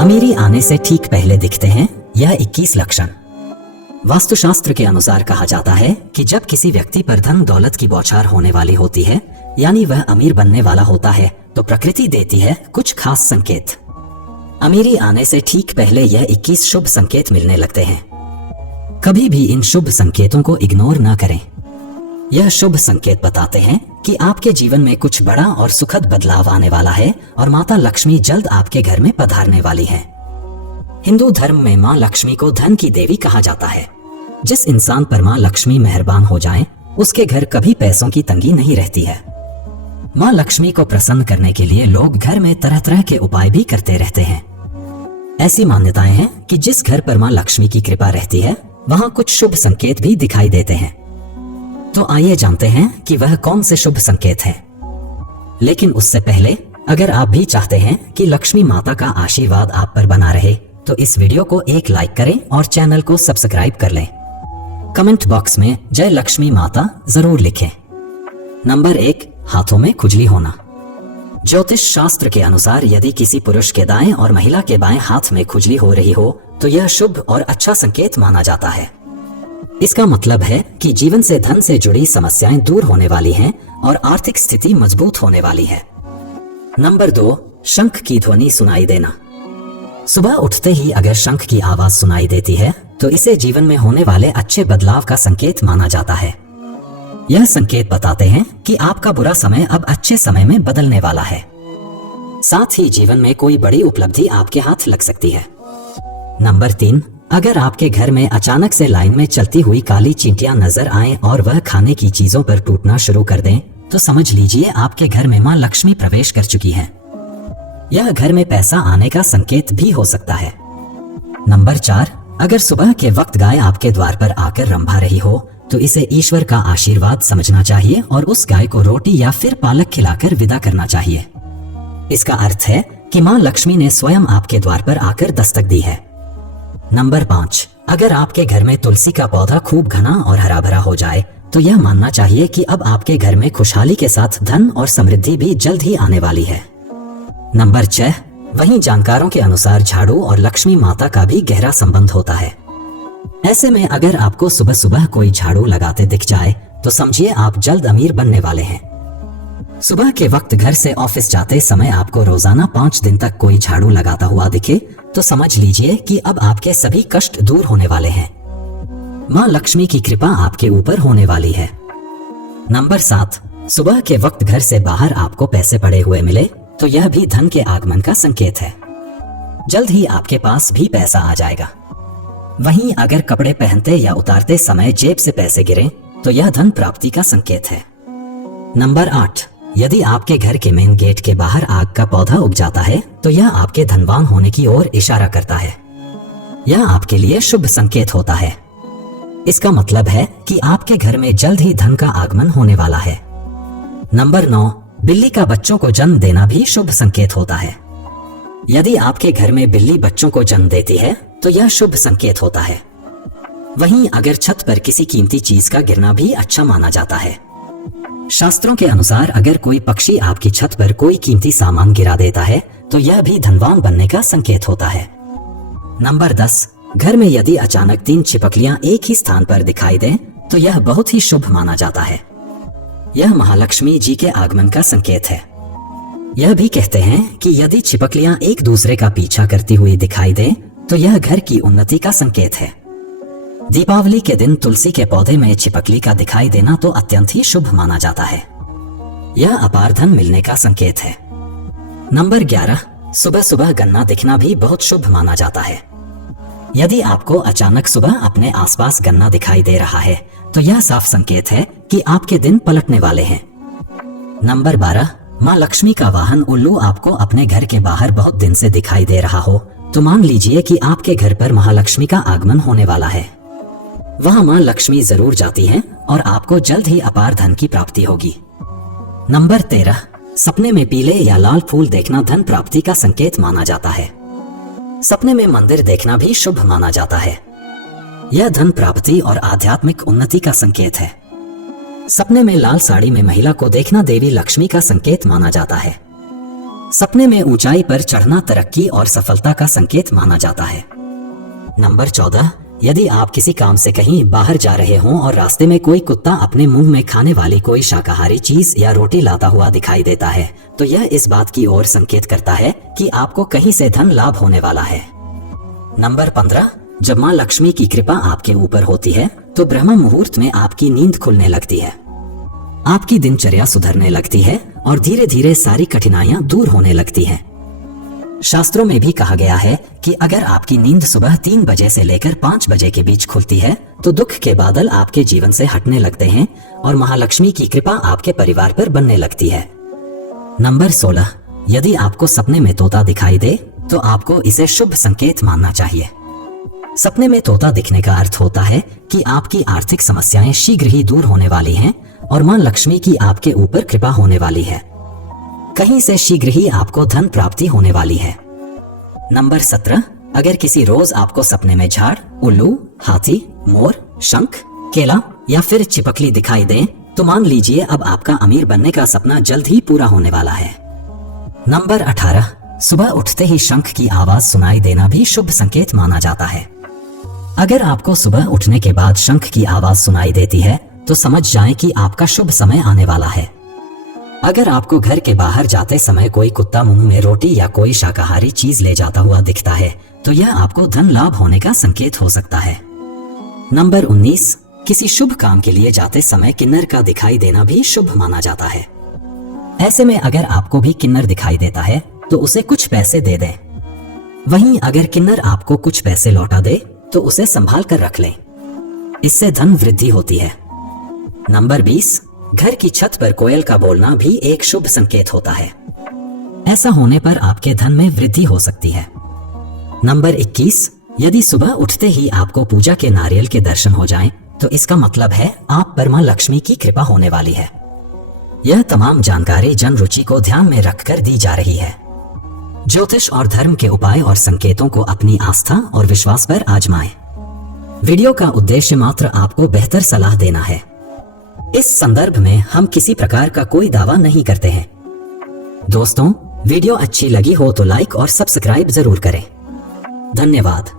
अमीरी आने से ठीक पहले दिखते हैं यह 21 लक्षण। वास्तुशास्त्र के अनुसार कहा जाता है कि जब किसी व्यक्ति पर धन दौलत की बौछार होने वाली होती है, यानी वह अमीर बनने वाला होता है, तो प्रकृति देती है कुछ खास संकेत। अमीरी आने से ठीक पहले यह 21 शुभ संकेत मिलने लगते हैं। कभी भी इन शुभ संकेतों को इग्नोर न करें। यह शुभ संकेत बताते हैं कि आपके जीवन में कुछ बड़ा और सुखद बदलाव आने वाला है और माता लक्ष्मी जल्द आपके घर में पधारने वाली है। हिंदू धर्म में मां लक्ष्मी को धन की देवी कहा जाता है। जिस इंसान पर मां लक्ष्मी मेहरबान हो जाए, उसके घर कभी पैसों की तंगी नहीं रहती है। मां लक्ष्मी को प्रसन्न करने के लिए लोग घर में तरह तरह के उपाय भी करते रहते हैं। ऐसी मान्यताएं हैं कि जिस घर पर मां लक्ष्मी की कृपा रहती है, वहां कुछ शुभ संकेत भी दिखाई देते हैं। तो आइए जानते हैं कि वह कौन से शुभ संकेत हैं। लेकिन उससे पहले अगर आप भी चाहते हैं कि लक्ष्मी माता का आशीर्वाद आप पर बना रहे, तो इस वीडियो को एक लाइक करें और चैनल को सब्सक्राइब कर लें। कमेंट बॉक्स में जय लक्ष्मी माता जरूर लिखें। नंबर 1, हाथों में खुजली होना। ज्योतिष शास्त्र के अनुसार यदि किसी पुरुष के दाएं और महिला के बाएं हाथ में खुजली हो रही हो, तो यह शुभ और अच्छा संकेत माना जाता है। इसका मतलब है कि जीवन से धन से जुड़ी समस्याएं दूर होने वाली हैं और आर्थिक स्थिति मजबूत होने वाली है। नंबर 2, शंख की ध्वनि सुनाई देना। सुबह उठते ही अगर शंख की आवाज सुनाई देती है, तो इसे जीवन में होने वाले अच्छे बदलाव का संकेत माना जाता है। यह संकेत बताते हैं कि आपका बुरा समय अब अच्छे समय में बदलने वाला है। साथ ही जीवन में कोई बड़ी उपलब्धि आपके हाथ लग सकती है। नंबर 3, अगर आपके घर में अचानक से लाइन में चलती हुई काली चींटियां नजर आएं और वह खाने की चीजों पर टूटना शुरू कर दें, तो समझ लीजिए आपके घर में मां लक्ष्मी प्रवेश कर चुकी हैं। यह घर में पैसा आने का संकेत भी हो सकता है। नंबर 4, अगर सुबह के वक्त गाय आपके द्वार पर आकर रंभा रही हो, तो इसे ईश्वर का आशीर्वाद समझना चाहिए और उस गाय को रोटी या फिर पालक खिलाकर विदा करना चाहिए। इसका अर्थ है कि मां लक्ष्मी ने स्वयं आपके द्वार पर आकर दस्तक दी है। नंबर 5, अगर आपके घर में तुलसी का पौधा खूब घना और हरा भरा हो जाए, तो यह मानना चाहिए कि अब आपके घर में खुशहाली के साथ धन और समृद्धि भी जल्द ही आने वाली है। नंबर 6, वहीं जानकारों के अनुसार झाड़ू और लक्ष्मी माता का भी गहरा संबंध होता है। ऐसे में अगर आपको सुबह सुबह कोई झाड़ू लगाते दिख जाए, तो समझिए आप जल्द अमीर बनने वाले हैं। सुबह के वक्त घर से ऑफिस जाते समय आपको रोजाना 5 दिन तक कोई झाड़ू लगाता हुआ दिखे, तो समझ लीजिए कि अब आपके सभी कष्ट दूर होने वाले हैं। मां लक्ष्मी की कृपा आपके ऊपर होने वाली है। नंबर 7, सुबह के वक्त घर से बाहर आपको पैसे पड़े हुए मिले, तो यह भी धन के आगमन का संकेत है। जल्द ही आपके पास भी पैसा आ जाएगा। वहीं अगर कपड़े पहनते या उतारते समय जेब से पैसे गिरे, तो यह धन प्राप्ति का संकेत है। नंबर 8, यदि आपके घर के मेन गेट के बाहर आग का पौधा उग जाता है, तो यह आपके धनवान होने की ओर इशारा करता है। यह आपके लिए शुभ संकेत होता है। इसका मतलब है कि आपके घर में जल्द ही धन का आगमन होने वाला है। नंबर 9, बिल्ली का बच्चों को जन्म देना भी शुभ संकेत होता है। यदि आपके घर में बिल्ली बच्चों को जन्म देती है, तो यह शुभ संकेत होता है। वहीं अगर छत पर किसी कीमती चीज का गिरना भी अच्छा माना जाता है। शास्त्रों के अनुसार अगर कोई पक्षी आपकी छत पर कोई कीमती सामान गिरा देता है, तो यह भी धनवान बनने का संकेत होता है। नंबर 10, घर में यदि अचानक 3 छिपकलियां एक ही स्थान पर दिखाई दें, तो यह बहुत ही शुभ माना जाता है। यह महालक्ष्मी जी के आगमन का संकेत है। यह भी कहते हैं कि यदि छिपकलियां एक दूसरे का पीछा करती हुई दिखाई दें, तो यह घर की उन्नति का संकेत है। दीपावली के दिन तुलसी के पौधे में छिपकली का दिखाई देना तो अत्यंत ही शुभ माना जाता है। यह अपार धन मिलने का संकेत है। नंबर 11, सुबह सुबह गन्ना दिखना भी बहुत शुभ माना जाता है। यदि आपको अचानक सुबह अपने आसपास गन्ना दिखाई दे रहा है, तो यह साफ संकेत है कि आपके दिन पलटने वाले हैं। नंबर 12, मां लक्ष्मी का वाहन उल्लू आपको अपने घर के बाहर बहुत दिन से दिखाई दे रहा हो, तो मान लीजिए कि आपके घर पर महालक्ष्मी का आगमन होने वाला है। वहां मां लक्ष्मी जरूर जाती हैं और आपको जल्द ही अपार धन की प्राप्ति होगी। नंबर 13, सपने में पीले या लाल फूल देखना धन प्राप्ति का संकेत माना जाता है। सपने में मंदिर देखना भी शुभ माना जाता है। यह धन प्राप्ति और आध्यात्मिक उन्नति का संकेत है। सपने में लाल साड़ी में महिला को देखना देवी लक्ष्मी का संकेत माना जाता है। सपने में ऊंचाई पर चढ़ना तरक्की और सफलता का संकेत माना जाता है। नंबर 14, यदि आप किसी काम से कहीं बाहर जा रहे हों और रास्ते में कोई कुत्ता अपने मुंह में खाने वाली कोई शाकाहारी चीज या रोटी लाता हुआ दिखाई देता है, तो यह इस बात की ओर संकेत करता है कि आपको कहीं से धन लाभ होने वाला है। नंबर 15, जब मां लक्ष्मी की कृपा आपके ऊपर होती है तो ब्रह्म मुहूर्त में आपकी नींद खुलने लगती है, आपकी दिनचर्या सुधरने लगती है और धीरे धीरे सारी कठिनाइयां दूर होने लगती हैं। शास्त्रों में भी कहा गया है कि अगर आपकी नींद सुबह 3 बजे से लेकर 5 बजे के बीच खुलती है तो दुख के बादल आपके जीवन से हटने लगते हैं और महालक्ष्मी की कृपा आपके परिवार पर बनने लगती है। नंबर 16, यदि आपको सपने में तोता दिखाई दे तो आपको इसे शुभ संकेत मानना चाहिए। सपने में तोता दिखने का अर्थ होता है कि आपकी आर्थिक समस्याएं शीघ्र ही दूर होने वाली हैं और मां लक्ष्मी की आपके ऊपर कृपा होने वाली है। कहीं से शीघ्र ही आपको धन प्राप्ति होने वाली है। नंबर 17, अगर किसी रोज आपको सपने में झाड़, उल्लू, हाथी, मोर, शंख, केला या फिर चिपकली दिखाई दे तो मान लीजिए अब आपका अमीर बनने का सपना जल्द ही पूरा होने वाला है। नंबर 18, सुबह उठते ही शंख की आवाज सुनाई देना भी शुभ संकेत माना जाता है। अगर आपको सुबह उठने के बाद शंख की आवाज सुनाई देती है तो समझ जाएं कि आपका शुभ समय आने वाला है। अगर आपको घर के बाहर जाते समय कोई कुत्ता मुंह में रोटी या कोई शाकाहारी चीज ले जाता हुआ दिखता है तो यह आपको धन लाभ होने का संकेत हो सकता है। नंबर 19, किसी शुभ काम के लिए जाते समय किन्नर का दिखाई देना भी शुभ माना जाता है। ऐसे में अगर आपको भी किन्नर दिखाई देता है तो उसे कुछ पैसे दे दें। वहीं अगर किन्नर आपको कुछ पैसे लौटा दे तो उसे संभाल कर रख लें, इससे धन वृद्धि होती है। नंबर 20, घर की छत पर कोयल का बोलना भी एक शुभ संकेत होता है। ऐसा होने पर आपके धन में वृद्धि हो सकती है। नंबर 21, यदि सुबह उठते ही आपको पूजा के नारियल के दर्शन हो जाएं, तो इसका मतलब है आप पर मां लक्ष्मी की कृपा होने वाली है। यह तमाम जानकारी जन रुचि को ध्यान में रखकर दी जा रही है। ज्योतिष और धर्म के उपाय और संकेतों को अपनी आस्था और विश्वास पर आजमाएं। वीडियो का उद्देश्य मात्र आपको बेहतर सलाह देना है। इस संदर्भ में हम किसी प्रकार का कोई दावा नहीं करते हैं। दोस्तों, वीडियो अच्छी लगी हो तो लाइक और सब्सक्राइब जरूर करें। धन्यवाद।